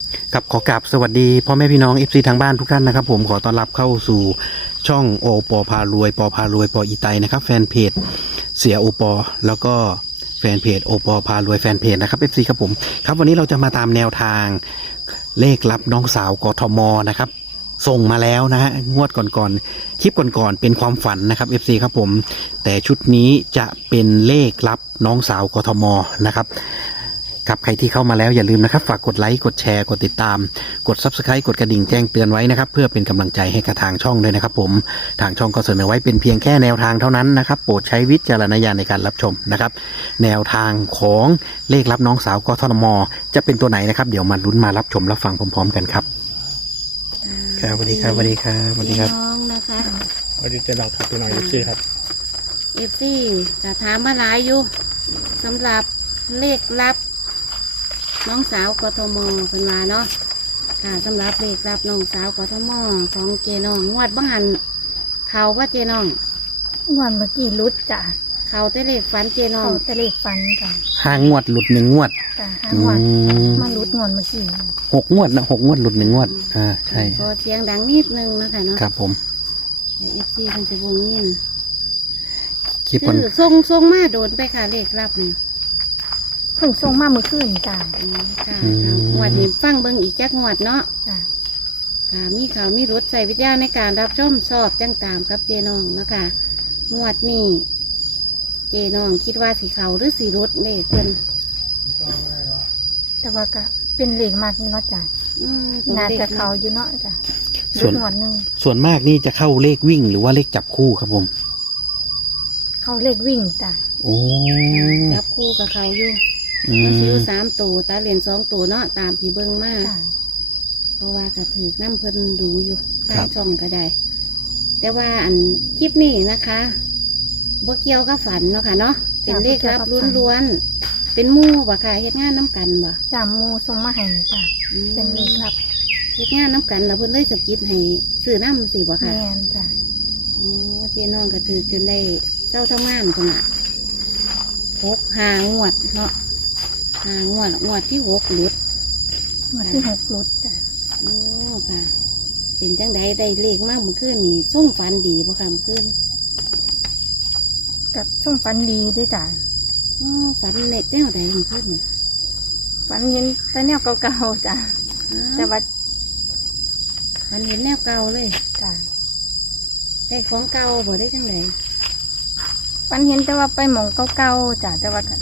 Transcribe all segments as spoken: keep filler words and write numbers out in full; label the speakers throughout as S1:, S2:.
S1: กับขอกราบสวัสดีพ่อแม่พี่น้อง เอฟ ซี ทางบ้านทุกท่านนะครับผมขอต้อนรับเข้าสู่ช่องโอปอพารวยปอพารวยปออีไตนะครับแฟนเพจเสียโอปอแล้วก็แฟนเพจโอปอพารวยแฟนเพจนะครับ เอฟ ซี ครับผมครับวันนี้เราจะมาตามแนวทางเลขลับน้องสาวกทมนะครับส่งมาแล้วนะฮะงวดก่อนๆคลิปก่อนๆเป็นความฝันนะครับ เอฟ ซี ครับผมแต่ชุดนี้จะเป็นเลขลับน้องสาวกทมนะครับครับใครที่เข้ามาแล้วอย่าลืมนะครับฝากกดไลค์กดแชร์กดติดตามกด ซับสไครบ์ กดกระดิ่งแจ้งเตือนไว้นะครับเพื่อเป็นกำลังใจให้กับทางช่องด้วยนะครับผมทางช่องก็เสนอไว้เป็นเพียงแค่แนวทางเท่านั้นนะครับโปรดใช้วิจารณญาณในการรับชมนะครับแนวทางของเลขลับน้องสาวกทมจะเป็นตัวไหนนะครับเดี๋ยวมาลุ้นมารับชมรับฟังพร้อมๆกันครับครับสวัสดีครับสวัสดีครับสวัสดีครับ
S2: น้องนะคะ
S3: วันนี้จะลองขับตัวหน่อยดูสิครับ
S2: เอฟซีจะถามมาหลายอยู่สำหรับเลขลับน้องสาวกทมเป็นมาเนาะค่ะสำหรับเลขลับน้องสาวกทมของเจน้องงวดบังหันเขาว่าเจน้อง
S4: วันเมื่อกี้รุดจ้ะ
S2: เขาแต่เลขฝันเจน้อ
S4: เขา
S2: ง
S4: ตะเลขฟันจ้ะ
S1: ห้างวดหลุดหนึ่งงวด
S4: จ้ะห้า
S1: อื
S4: วัน
S1: ม
S4: มารุดงอนเมื่อกี้
S1: หกงวดนะหกงวดหลุดหนึ่งงวดอ่าใช่
S2: ก็เสียงดังนิดนึงนะคะเนาะ
S1: ครับผม
S2: เอฟซีมันจะวงยิน
S1: คลิปก่อน
S2: คือทรงทรงมาโดนไปค่ะเลขลับเนี่ย
S4: เพิ่งส่งมาเมื่อคืนจ้ะ
S2: อืมค่ะค่ะงวดนี้ฟังเบิ่งอีกจักงวดเนาะ
S4: จ้ะ
S2: ค่ะมีข่าวมีรถใส่วิทยาในการรับชมสอบจังตามกับเจน้องนะคะงวดนี้เจน้องคิดว่าสีเขาหรือสีรถเลขเพิ่น
S4: แต่ว่าก็เป็นเหล็กมากนี่เนาะจ้ะ
S2: อืม
S4: น่าจะเขาอยู่เนาะจ้ะรุ
S1: ส่ว
S4: ด
S1: น
S4: งอนหนึ่ง
S1: ส่วนมากนี่จะเข้าเลขวิ่งหรือว่าเลขจับคู่ครับผม
S4: เขาเลขวิ่งจ้ะ
S1: โอ้
S2: จับคู่กับเขาอยู่
S1: อื
S2: ก็ซิว
S1: ม
S2: สามตัวตาเหรียญสองตัวเนาะตามที่เบิ่งมา
S4: จ้ะ
S2: เพราะว่ากระถือน้ำเพิ่นดูอยู่ทางช่องก็ได้ แต่ว่าอันคลิปนี้นะคะบ่เกี่ยวกับฝันเนาะค่ะเนาะเป็นเลขลับล้วนๆเป็นหมู่บ่ค่ะเฮ็ดงานน้ำกันบ่
S4: จ้ะหมูส่งมาให้จ้ะ
S2: อืม
S4: เป็นเหล็กครับ
S2: เฮ็ดงานน้ำกันแล้วเพิ่นเลยสะกิดให้ซื้อน้ำสิบ่ค่ะ
S4: แมนจ้ะ
S2: โอ้เจ๊น้องก็ถือจนได้เจ้าทำงานคนน่ะหกหางวดเนาะหางวดงวดที่หกหลุด
S4: มาที่หกรุดจ้ะ
S2: โอ้ค่ะ เป็นจังใดได้เลขมากเมื่อคืนนี่ส่งฝันดีบ่ค่ะเมื่อคืน
S4: กับช่องฟันดีด้วยจ้ะ
S2: อ๋อฝันเน็ตแนวใดเมื่อคืนนี่
S4: ฟันเห็นแต่แนวเก่าๆจ้ะ
S2: อ้าว
S4: แต่ว่า
S2: ฝันเห็นแนวเก่าเลย
S4: จ้ะ
S2: ได้ของเก่าบ่ได้จังใด
S4: ฟันเห็นแต่ว่าไปหมองเก่าๆจ้ะแต่ว่าก็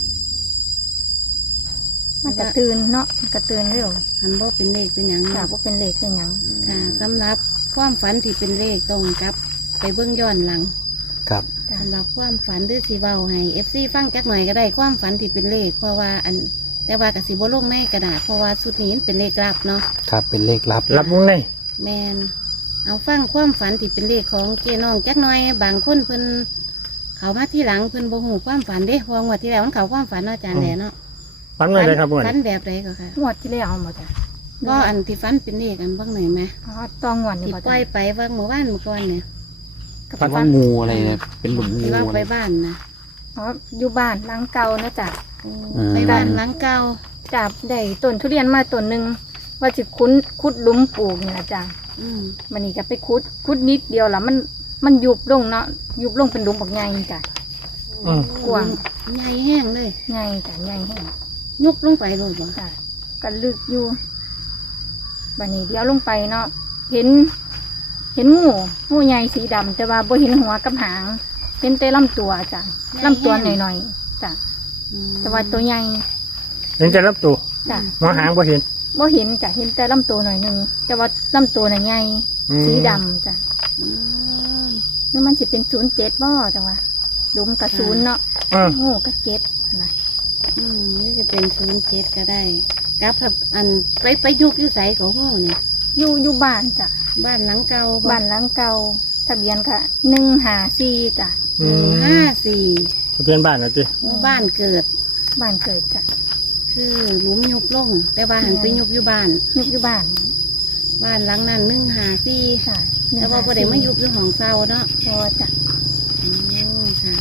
S4: มันกระตือนเนาะมันกระตือนเร็ว
S2: หันบ่เป็นเลขเป็นหยัง
S4: จ้ะ
S2: เนาะ
S4: ว่าเป็นเหล็กเป็นหยัง
S2: ค่ะสำหรับความฝันที่เป็นเลขตรงกับ ไปเบื้องย้อนหลัง
S1: ครับ
S4: จ้ะ
S2: สำหรับความฝันหรือสีเบาให้เอฟซีฟังจักหน่อยก็ได้ความฝันที่เป็นเลข เพราะว่าอันแต่ว่ากับสีบลงในกระดาษเพราะว่าชุดนี้มันเป็นเลขลับเนาะ
S1: ครับเป็นเลขลับ
S3: รับวงใน
S2: แมนเอาฟังความฝันที่เป็นเลขของเจน้องจักหน่อยบางคนเพิ่นเขามาที่หลังเพิ่นบ่หูความฝันเด้เพองวดที่แล้วมันเขาความฝันเนาะอาจารย์แหล่เนาะ
S3: ฟันไว้เลยครับวัน
S2: ฝันแบบไรก็ค่ะ
S4: งวดที่แล้วเอาหมดจ้ะ
S2: ก็อันที่ฝันเป็นเลขอันบ้างไหนไหม
S4: อ๋อตองงวดนี่
S2: ที่
S4: บ่
S2: ปล่
S4: จ้ะ
S2: อยไปว่าเมื่อวานเมื่อก่อนเนี่ย
S1: ฝันว่างูอะไรเนี่ยเป็นหลุมงู
S2: ที่ว่า
S1: อะไร
S2: ไปบ้านนะ
S4: อ๋ออยู่บ้านหลังเก่านะจ้ะ
S2: โอ้
S1: อืม
S2: ไปบ้านหลังเก่า
S4: จับได้ต้นทุเรียนมาต้นหนึ่งว่าจะคุ้นคุดหลุมปลูกนี่นะจ้ะ
S2: อืม
S4: มันนี่ก็ไปคุดคุดนิดเดียวละมันมันยุบลงเนาะยุบลงเป็นหลุมบักใหญ่จ้ะ
S3: อืม
S4: กว้าง
S2: ใหญ่แห้งเลย
S4: ใหญ่จ้ะใหญ่แห้ง
S2: ยกลงไปเลยบ่
S4: จ้ะก็ลึกอยู่บันนี้เดียวลงไปเนาะเห็น เห็นงูงูใหญ่สีดำแต่ว่าบ่เห็นหัวกับหางเห็นแต่ลำตัวจ้ะลำตัวหน่อยๆจ้ะ
S2: อืม
S4: แต่ว่าตัวใหญ่
S3: เห็นจะรับตัว
S4: จ้ะ
S3: หัวหางบ่เห็น
S4: บ่เห็นจ้ะเห็นแต่ลำตัวหน่อยหนึ่งแต่ว่าลำตัวน่ะใหญ่
S3: อืม
S4: สีดำจ้ะ
S2: อืม
S4: นี่มันจะเป็นศูนย์เจ็ดบ่จังวะหลุมกับศูนย์เนาะ
S3: อืม
S4: งูกับเจ็ดนะ
S2: อืมนี่จะเป็นศูนย์เจ็ดก็ได้กับครับอันไปไปยุกอยุใสของหูเนี่ย
S4: อยู่อยู่บ้านจ้ะ
S2: บ้านหลังเก่า
S4: บ้านหลังเก่าทะเบียนค่ะหนึ่งหาสี่จ้ะ
S2: หนึ่งห้าสี่
S3: ทะเบียนบ้านนะจิ
S2: หมู่บ้านเกิด
S4: บ้านเกิดจ้ะ
S2: คือหลุมยุบลง แต่ว่าหันไปยุบอยู่บ้าน
S4: ยุบอยู่บ้าน
S2: บ้านหลังนั้นหนึ่งหาสี่
S4: ค่ะ
S2: แต่ว่าประเดี๋ยวมายุบอยู่ของเศร้าเนาะ
S4: พอจ้ะ
S2: อืมค่ะ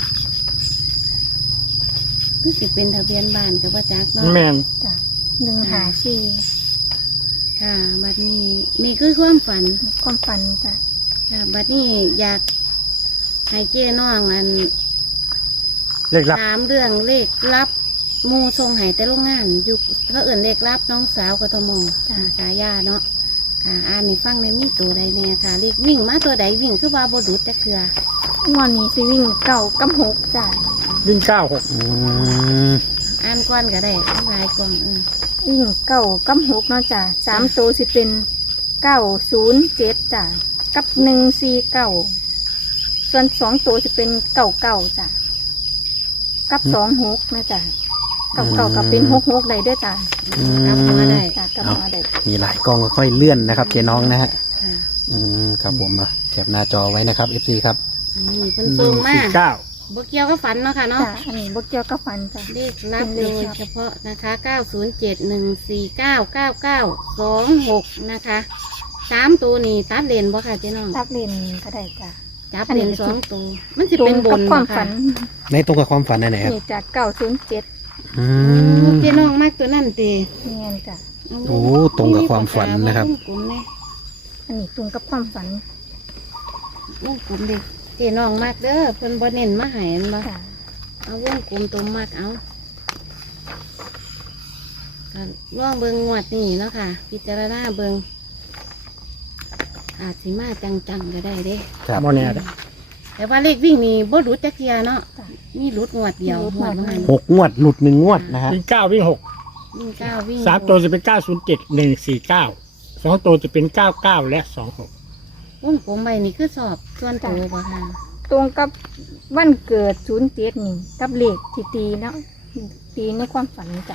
S2: คือสิเป็นทะเบียนบ้านกับว่าจักเนาะ
S3: แมน
S4: จ้ะหนึ่งหาสี่
S2: อค่ะบัดนี้นี่คือความฝัน
S4: ความฝันจ้ะ
S2: ค่ะบัดนี้อยากให้เจ้น้องอัน
S3: เลขลับ
S2: ถามเรื่องเลขลับหมูทรงไห้แต่โรงงานอยู่เขาเอื่นเลขลับน้องสาวกทมจ้าสายาเนาะค่ะอ่านในฟังในมีตัวใดแน่ค่ะเลขวิ่งมาตัวใดวิ่งคือว่าบดุดจะเคือ
S4: งวดนี้สิวิ่งเก่ากับหกจ้ะ
S3: วิ่งเก้าหก
S1: อืม
S2: อ่านก้อนก็ได้ทั้งหลายกล่องเออ
S4: วิ่งเก่ากับหกเนาะจ้ะสามตัวสิเป็นเก้าศูนย์เจ็ดจ้ะกับหนึ่งสี่เก้าส่วนสองตัวจะเป็นเก่าเก่าจ้ะกับสองหกนะจ้ะเก่าเก่ากับเป็นหกหกได้ด้วยจ้ะ
S2: กลับมาได้
S4: จ้ะกับมาได้
S1: มีหลายกล้องก็ค่อยเลื่อนนะครับเจ๊น้องนะฮะ
S2: ค่ะ
S1: อืมครับผมอ่ะแคปหน้าจอไว้นะครับ เอฟ ซี ครับ
S2: อันนี้เป็น
S3: ห
S2: ซู
S3: นึ่
S2: ม
S3: ง
S2: มา
S3: สี่
S2: ก
S3: เก้า
S2: บเกี่ยวก็ฝันเนาะค่ะเนาะ
S4: จ้ะอันนี้บกเกี่ยวกับฟันจ้ะ
S2: เลขลับโดยเฉพาะนะคะเก้าศูนย์เจ็ดหนึ่งสี่เก้าเก้าเก้าสองหกนะคะสามตัวนี่ตัดเลนบ่ค่ะเจ๊น้อง
S4: ตักเล่นก็ได้จ้ะ
S2: จับ
S4: อันนี้
S2: เลนสองตัวมันจะ
S4: ตร
S2: เป็น
S4: ง
S2: บ
S4: กับ
S2: น
S4: ความ
S2: บ่
S4: ฝั
S2: ค่ะ
S4: น
S1: ในตรงกับความฝันไหนๆครับ
S4: นี่จากเก้าศูนย์เจ็ด
S1: อื
S2: อืม
S1: ม
S2: เจ๊น้องมากตัวนั่นตี
S4: เนียนจ้ะ
S1: โอ้ตรงกับความฝันนะครับ
S2: วงกลมเนี่ย
S4: อันนี้ตรงกับความฝัน
S2: วงกลมเด็กเจ๊น้องมากเด้อเพิ่นบ่เน้นมาใหายมา
S4: จ้ะ
S2: เอาวงกลมตรงมากเอาก็ล่องเบิงงวดนี่เนาะค่ะ พิจารณาเบิงอาจสิมาจังๆก็ได้เด้
S1: ครับ
S3: โมเนีย
S2: แต่ว่าเลขวิ่งนี่บ่หลุดจักเทียเนาะมีหลุดงวดเดียวงวดมัน
S1: หกงวดหลุดหนึ่งงวดนะฮะ
S3: วิ่งเก้าวิ่งหก
S2: วิ่งเก้าวิ่ง
S3: สามตัวจะเป็นเก้าศูนย์เจ็ดหนึ่งสี่เก้าสองตัวจะเป็นเก้าเก้าและสองหก
S2: วงกลมใบนี่คือสอบส่วนตัวบ่ค่ะ
S4: ตรงกับวันเกิดศูนย์เจ็ดนี่กับเลขที่ตีเนาะตีในความฝันจ้ะ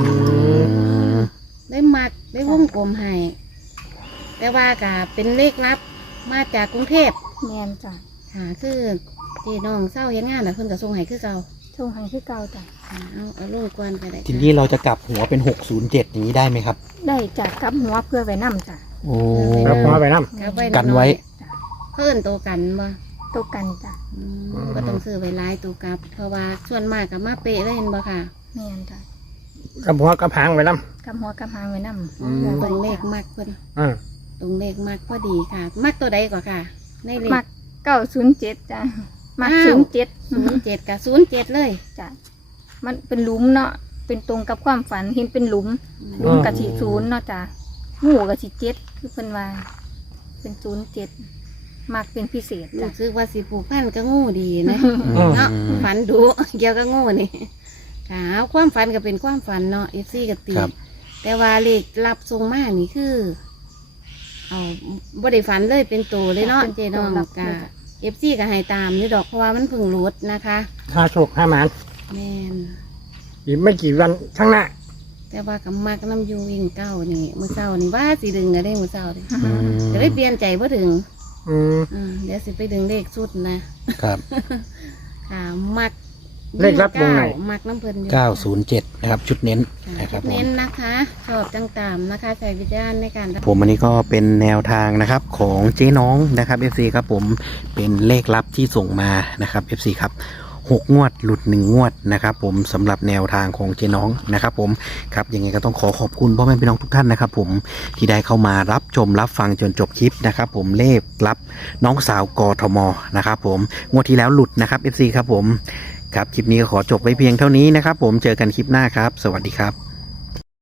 S2: ได้มักได้วงกลมให้แต่ว่าก็เป็นเลขลับมาจากกรุงเทพ
S4: แมนจ้ะ
S2: ค่ะคือที่น้องเศร้าเฮ็ดงานแล้วเพิ่นก็ส่งให้คือเก่า
S4: ช่วงให้คือเก่าจ้ะ
S2: ค่ะเอาเอาลงกวนก็ได้
S1: ทีนี้เราจะกลับหัวเป็นหกศูนย์เจ็ดอย่างนี้ได้ไหมครับ
S4: ได้จากกับหัวเพื่อไว้นํจ้ะ
S1: โอ้
S3: แล้วพอไปน้
S2: ครับไว้
S1: กันไว้
S2: เพิ่นโตกันบ่
S4: ตัวกันจ้ะ
S2: อืมก็ต้องซื้อไว้หลายตัวกลับ เพราะว่าส่วนมากก็มาเป๊ะเลยเห็นบ่ค่ะ
S4: แมนจ้ะ
S3: ำกับหัวกับหางไปน้
S4: กับหัวกับหางไว้นํ
S3: อืม
S2: ตรงเลขมักเพิ่น
S3: ำอ่า
S2: ตรงเลขมักพอดีค่ะ มักตัวใดก่อนค่ะ ในเลข
S4: มักเก้าศูนย์เจ็ดจ้ะมัก
S2: อ้าว
S4: ศูนย์เจ็ด
S2: ศูนย์เจ็ดกับศูนย์เจ็ดเลย
S4: จ้ะมันเป็นหลุมเนาะเป็นตรงกับความฝันเห็นเป็นหลุมหลุมกับสีศูนย์เนาะจ้ะงูกับสีเจ็ดคือเป็นว่า เป็นศูนย์เจ็ดมักเป็นพิเศษจ้ะ
S2: รู้สึกว่าสิผูกพันก็งูดีนะ
S1: อืม
S2: เนาะฝันดูเกี่ยวกับงูนี่ค่ะเอาความฝันก็เป็นความฝันเนาะเอฟซีกับตี
S1: ครับ
S2: แต่ว่าเลขรับทรงมากนี่คือเอาบ่ได้ฝันเลยเป็นตัวเลยเนาะเจน้องกะเอฟซีก็ให้ตามนี่ดอกเพราะว่ามันเพิ่งรุดนะคะ
S3: ค่าโชคห้าหมัน
S2: แม่น
S3: อีกไม่กี่วันข้างหน้า
S2: แต่ว่ากับมักน้ำอยูวิ่งเก้านี่มื้อเช้านี่ว่าสิดึงก็ได้มื้อเช้านี่
S1: อืม
S2: จะได้เปลี่ยนใจบ่ถึง
S3: อืม
S2: อ่าเดี๋ยวสิไปดึงเลขสุดนะครับ ค่ะมัก
S3: เลขลับวงไหน
S2: เก้ามักน้ำเพิ่นอยู่
S1: เก้าศูนย์เจ็ดนะครับ ชุดเน้น
S2: ค่ะ
S1: นะครับผม
S2: เน้นนะคะชอบต่างๆนะคะใส่วิจารณ์ในการรับ
S1: ผมอันนี้ก็เป็นแนวทางนะครับของเจ๊น้องนะครับ เอฟ ซี ครับผมเป็นเลขลับที่ส่งมานะครับ เอฟ ซี ครับหกงวดหลุดหนึ่งงวดนะครับผมสำหรับแนวทางของเจ๊น้องนะครับผมครับยังไงก็ต้องขอขอบคุณพ่อแม่พี่น้องทุกท่านนะครับผมที่ได้เข้ามารับชมรับฟังจนจบคลิปนะครับผมเลขลับน้องสาวกทมนะครับผมงวดที่แล้วหลุดนะครับ เอฟ ซี ครับผมครับคลิปนี้ก็ขอจบไว้เพียงเท่านี้นะครับผมเจอกันคลิปหน้าครับ สวัสดีครับ